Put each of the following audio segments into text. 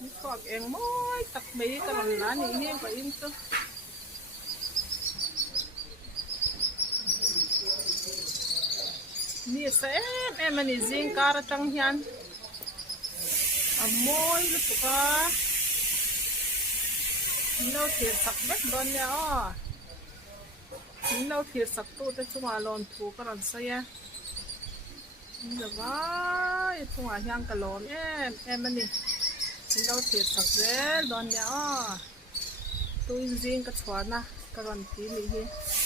นี่ชอบเองม้อยตักใบกระหล่ำล้านนี่เนี่ยก็อินตัวนี่เสียมันนี่จิงการะจังยันม้อยลูกก็เราเทียบสักเบ็ดโดนเนี่ยอ๋อเราเทียบสักตัวแต่ช่วงลอนถูกกระหล่ำเสียเดี๋ยวว่าช่วงย่างกระหล่ำมันนี่เราเทียบสักเบ็ดโดนเนี่ยอ๋อตัวจิงกระชวนนะกระหล่ำตีนี่เฮ้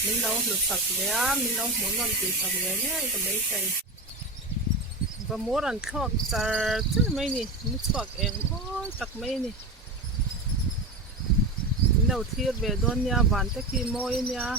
mình đâu được sạch đấy mình đâu muốn làm gì sạch đấy nhá cái mấy cái và muốn ăn chhuak giờ chứ mấy nè mình chhuak em thôi tắc mấy nè mình đâu thiệt về đón nha ván tới khi môi nha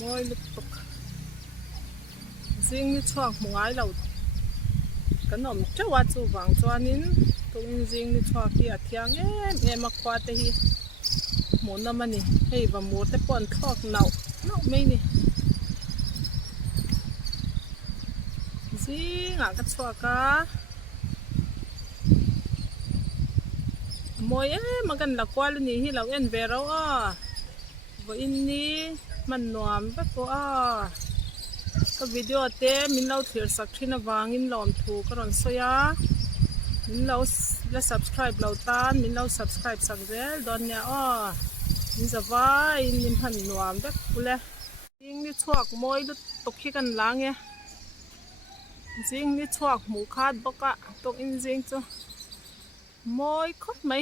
môi lục tục riêng như chhuak một ai lâu cái nôm chắcว่าจูวางจวนนินตัวริงนี่ชอบที่เที่ยงมาควาแต่ฮีหมุนน้ำมันนี่ให้บะหมูแต่ปนทอกเน่าไม่นี่ริงก็ชอบก็มวยมันกันละกว่านี่ที่เราเวเราว่าอินนี่มันนวมไปก็ก็วิดีโอเต้มินเราถือสักที่นวางินหลอมถูกกระดอนสยามินเราและ subscribe เราตานมินเรา subscribe สักเวลดอนเนี่ยมินจะว่าอินนิมหันนวมเด็กกูเลยจริงนี่ชวกมวยลุตกขี้กันล้างเนี่ยจริงนี่ชวกหมูคาดบกะตกอินจริงจ้ะมวยคดไหม